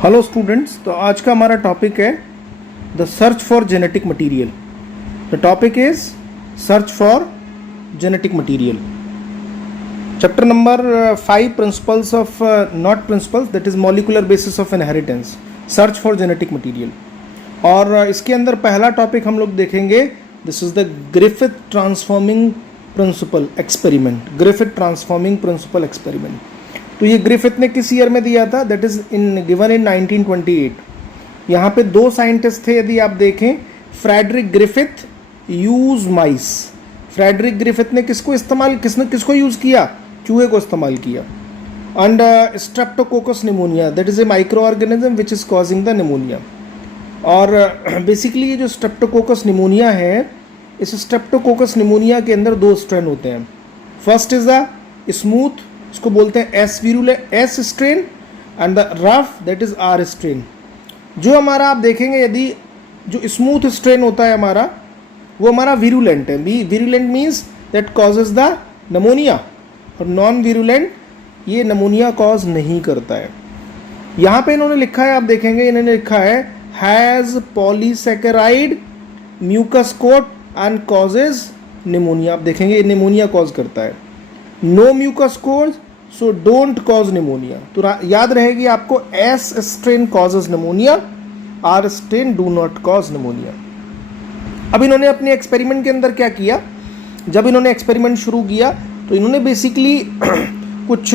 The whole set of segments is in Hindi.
हेलो स्टूडेंट्स, तो आज का हमारा टॉपिक है the search for genetic material. The topic is search for genetic material. Chapter number 5 principles of not principles, that is molecular basis of inheritance, search for genetic material. और इसके अंदर पहला टॉपिक हम लोग देखेंगे, this is the Griffith transforming principle experiment. Griffith transforming principle experiment, तो ये ग्रिफिथ ने किस ईयर में दिया था? That is given in 1928। यहाँ पे दो साइंटिस्ट थे, यदि आप देखें, फ्रेडरिक ग्रिफिथ यूज माइस। फ्रेडरिक ग्रिफिथ ने किसको यूज किया? चूहे को इस्तेमाल किया। And Streptococcus pneumonia, that is a micro organism which is causing the pneumonia. और बेसिकली ये जो स्ट्रेप्टोकोकस निमोनिया है, इस स्ट्रेप्टोकोकस निमोनिया के अंदर दो स्ट्रेन होते हैं। फर्स्ट इज द स्मूथ, इसको बोलते हैं S strain, and the rough, that is R strain. जो हमारा आप देखेंगे, यदि जो स्मूथ स्ट्रेन होता है हमारा, वो हमारा विरुलेंट है। Virulent means that causes the pneumonia, और नॉन विरुलेंट ये नमोनिया कॉज नहीं करता है। यहाँ पे इन्होंने लिखा है, आप देखेंगे इन्होंने लिखा है has polysaccharide mucus coat and causes pneumonia. आप देखेंगे ये निमोनिया कॉज करता है। No mucus coat, so don't cause pneumonia. तो याद रहेगी आपको, S strain causes pneumonia, R strain do not cause pneumonia. अब इन्होंने अपने एक्सपेरिमेंट के अंदर क्या किया? जब इन्होंने एक्सपेरिमेंट शुरू किया तो इन्होंने बेसिकली कुछ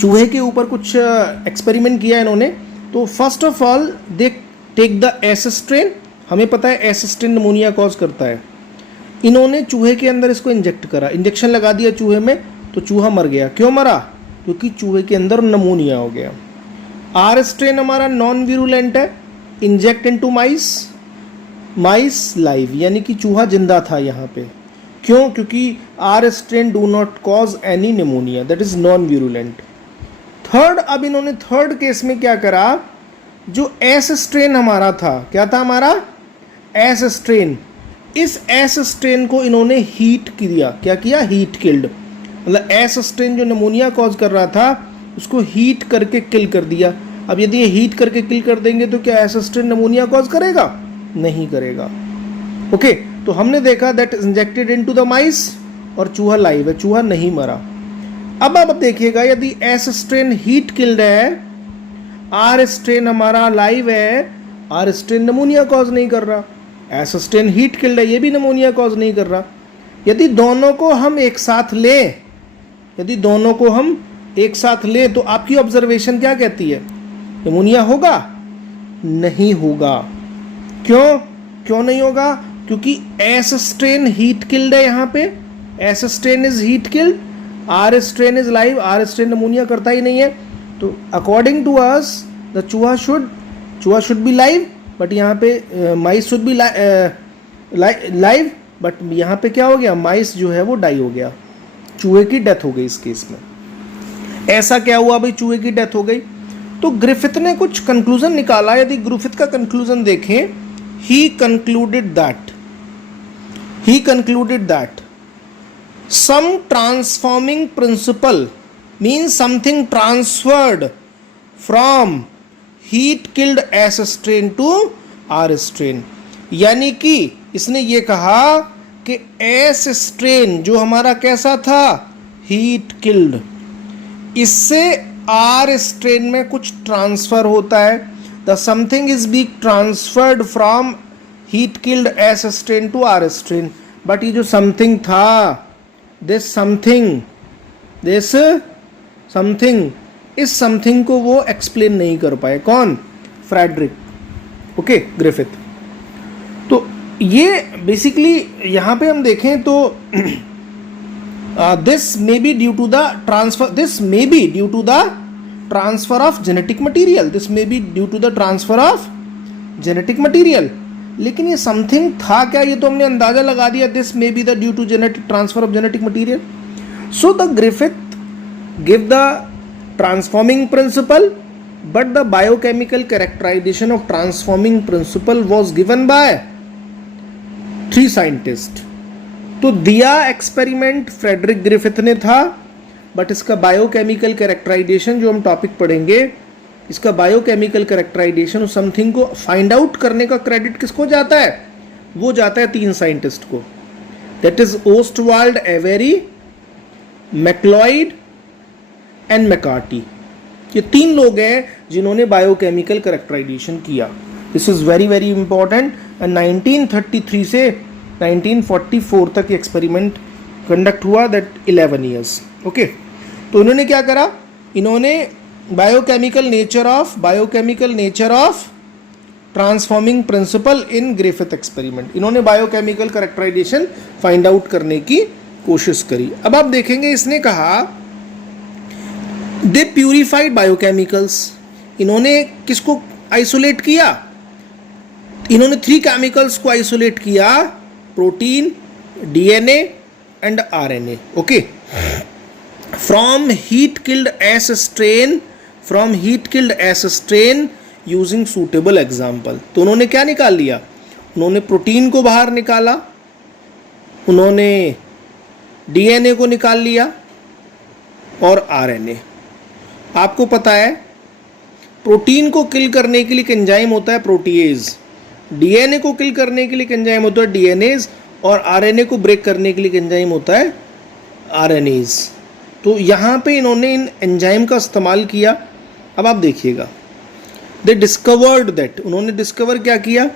चूहे के ऊपर कुछ एक्सपेरिमेंट किया इन्होंने। तो first of all they take the S strain. हमें पता है एस स्ट्रेन निमोनिया कॉज करता है। इन्होंने चूहे के अंदर इसको इंजेक्ट करा, इंजेक्शन लगा दिया चूहे में, तो चूहा मर गया। क्यों मरा? क्योंकि चूहे के अंदर नमोनिया हो गया। आर स्ट्रेन हमारा नॉन विरुलेंट है, इंजेक्ट इनटू माइस, माइस लाइव, यानी कि चूहा जिंदा था यहाँ पे। क्यों? क्योंकि are strain do not cause any pneumonia, that is non virulent. Third, अब इन्होंने थर्ड केस में क्या करा, जो एस स्ट्रेन हमारा था, क्या था हमारा? S strain. इस एस स्ट्रेन को इन्होंने हीट किया। क्या किया? Heat killed. मतलब एस स्ट्रेन जो निमोनिया कॉज कर रहा था, उसको हीट करके किल कर दिया। अब यदि ये हीट करके किल कर देंगे तो क्या एस स्ट्रेन निमोनिया कॉज करेगा? नहीं करेगा। ओके, तो हमने देखा दैट इंजेक्टेड इनटू द माइस, और चूहा लाइव है, चूहा नहीं मरा। अब आप देखिएगा, यदि एस स्ट्रेन हीट किल्ड है, आर स्ट्रेन हमारा लाइव है, आर स्ट्रेन निमोनिया कॉज नहीं कर रहा, एस स्ट्रेन हीट किल्ड है, ये भी निमोनिया कॉज नहीं कर रहा। यदि दोनों को हम एक साथ लें, तो आपकी ऑब्जर्वेशन क्या कहती है? निमोनिया होगा? नहीं होगा। क्यों नहीं होगा? क्योंकि एस स्ट्रेन हीट किल्ड है, यहाँ पे S strain is heat killed, R strain is live, R strain pneumonia करता ही नहीं है। तो अकॉर्डिंग टू अस द चूहा शुड बी लाइव, बट यहाँ पे माइस शुड बी लाइव, बट यहाँ पे क्या हो गया? माइस जो है वो डाई हो गया, चूहे की डेथ हो गई इस केस में। ऐसा क्या हुआ भाई? चूहे की डेथ हो गई। तो ग्रिफिथ ने कुछ कंक्लूजन निकाला। यदि ग्रिफिथ का कंक्लूजन देखें, he concluded that some transforming principle means something transferred from heat killed S strain to R strain. यानी कि इसने ये कहा कि एस स्ट्रेन जो हमारा कैसा था? हीट किल्ड, इससे आर स्ट्रेन में कुछ ट्रांसफर होता है। The something is being transferred from heat killed S strain to R strain. But ये जो समथिंग था, दिस समथिंग, इस समथिंग को वो एक्सप्लेन नहीं कर पाए। कौन? Frederick, okay, Griffith. तो ये बेसिकली यहाँ पे हम देखें तो this may be due to the transfer of genetic material. लेकिन ये समथिंग था क्या, ये तो हमने अंदाजा लगा दिया, this may be the due to transfer of genetic material. So the Griffith give the transforming principle, but the biochemical characterization of transforming principle was given by 3 scientists. तो दिया एक्सपेरिमेंट फ्रेडरिक ग्रिफिथ ने था, बट इसका बायोकेमिकल कैरेक्टराइजेशन जो हम टॉपिक पढ़ेंगे इसका बायोकेमिकल कैरेक्टराइजेशन और समथिंग को फाइंड आउट करने का क्रेडिट किसको जाता है? वो जाता है 3 साइंटिस्ट को, that is Ostwald, Avery, मैक्लॉइड and McCarthy. ये 3 लोग हैं जिन्होंने बायोकेमिकल कैरेक्टराइजेशन किया। This is very very important. 1933 से 1944 तक एक्सपेरिमेंट कंडक्ट हुआ, दैट 11 ईयर्स। ओके, तो इन्होंने क्या करा? इन्होंने biochemical nature of transforming principle in Griffith experiment, इन्होंने बायोकेमिकल कैरेक्टराइजेशन फाइंड आउट करने की कोशिश करी। अब आप देखेंगे इसने कहा दे प्यूरिफाइड बायोकेमिकल्स। इन्होंने किसको आइसोलेट किया? इन्होंने 3 केमिकल्स को आइसोलेट किया, protein, DNA and RNA. Okay, from heat killed S strain using suitable example. तो उन्होंने क्या निकाल लिया? उन्होंने प्रोटीन को बाहर निकाला, उन्होंने डीएनए को निकाल लिया और आरएनए। आपको पता है प्रोटीन को किल करने के लिए एक एंजाइम होता है प्रोटीएज, डीएनए को किल करने के लिए एक एंजाइम होता है डीएनएज, और आरएनए को ब्रेक करने के लिए एक एंजाइम होता है आरएनएज। तो यहाँ पे इन्होंने इन एंजाइम का इस्तेमाल किया। अब आप देखिएगा, दे डिस्कवर्ड दैट, उन्होंने डिस्कवर क्या किया?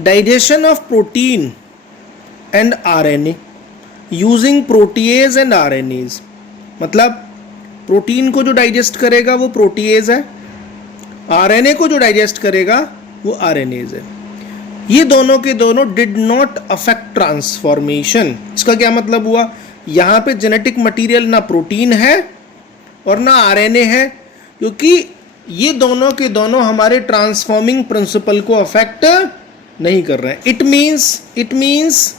Digestion of protein and RNA using protease and RNase. मतलब प्रोटीन को जो डाइजेस्ट करेगा वो प्रोटीएज है, आरएनए को जो डाइजेस्ट करेगा वो आरएनएज है। ये दोनों के दोनों डिड नॉट अफेक्ट ट्रांसफॉर्मेशन। इसका क्या मतलब हुआ? यहाँ पे जेनेटिक मटेरियल ना प्रोटीन है और ना आरएनए है, क्योंकि ये दोनों के दोनों हमारे ट्रांसफॉर्मिंग प्रिंसिपल को अफेक्ट नहीं कर रहे हैं। It means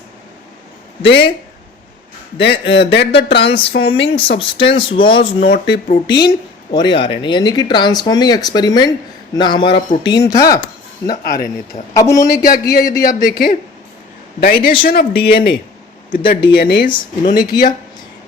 that the transforming substance was not a protein और ए आरएनए, यानी कि ट्रांसफॉर्मिंग एक्सपेरिमेंट ना हमारा प्रोटीन था ना आरएनए था। अब उन्होंने क्या किया? यदि आप देखें, digestion of DNA with the DNAs इन्होंने किया,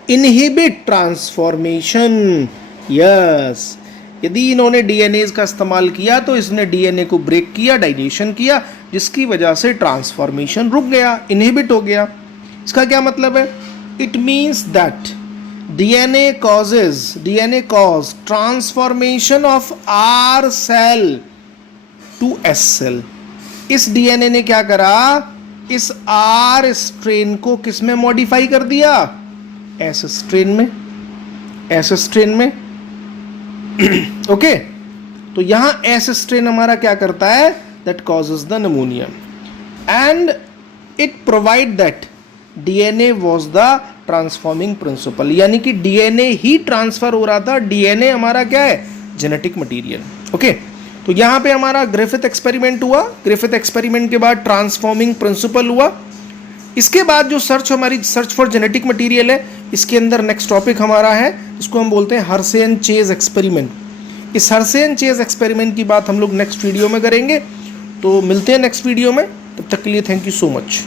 इनहिबिट ट्रांसफॉर्मेशन। यस, यदि इन्होंने डीएनएज का इस्तेमाल किया तो इसने डीएनए को ब्रेक किया, डाइजेशन किया, जिसकी वजह से ट्रांसफॉर्मेशन रुक गया, इनहिबिट हो गया। इसका क्या मतलब है? It means that DNA cause transformation of R cell to S cell। इस DNA ने क्या करा? इस R स्ट्रेन को किस में मॉडिफाई कर दिया? S स्ट्रेन में। ओके, तो यहां S स्ट्रेन हमारा क्या करता है? That causes the pneumonia and it provide that DNA was the transforming principle, यानी कि डीएनए ही ट्रांसफर हो रहा था। डीएनए हमारा क्या है? Genetic material. ओके, तो यहाँ पे हमारा ग्रिफिथ एक्सपेरिमेंट हुआ। ग्रिफिथ एक्सपेरिमेंट के बाद ट्रांसफॉर्मिंग प्रिंसिपल हुआ। इसके बाद जो सर्च फॉर जेनेटिक मटेरियल है, इसके अंदर नेक्स्ट टॉपिक हमारा है जिसको हम बोलते हैं हर्शे चेज एक्सपेरिमेंट। इस हर्शे चेज एक्सपेरिमेंट की बात हम लोग नेक्स्ट वीडियो में करेंगे। तो मिलते हैं नेक्स्ट वीडियो में, तब तक के लिए थैंक यू सो मच।